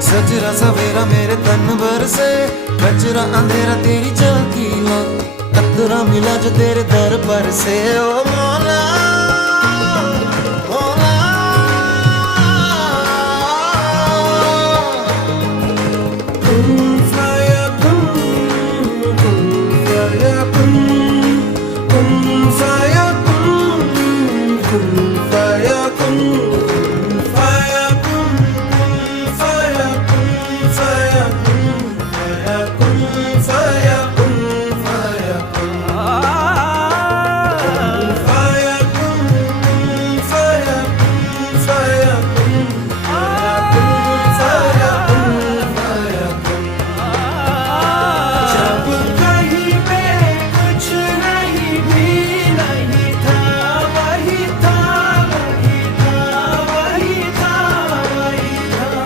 सजरा सवेरा मेरे तन भर से, कचरा अंधेरा तेरी झांकी ला, कतरा मिला जो तेरे दर पर से। ओ मौला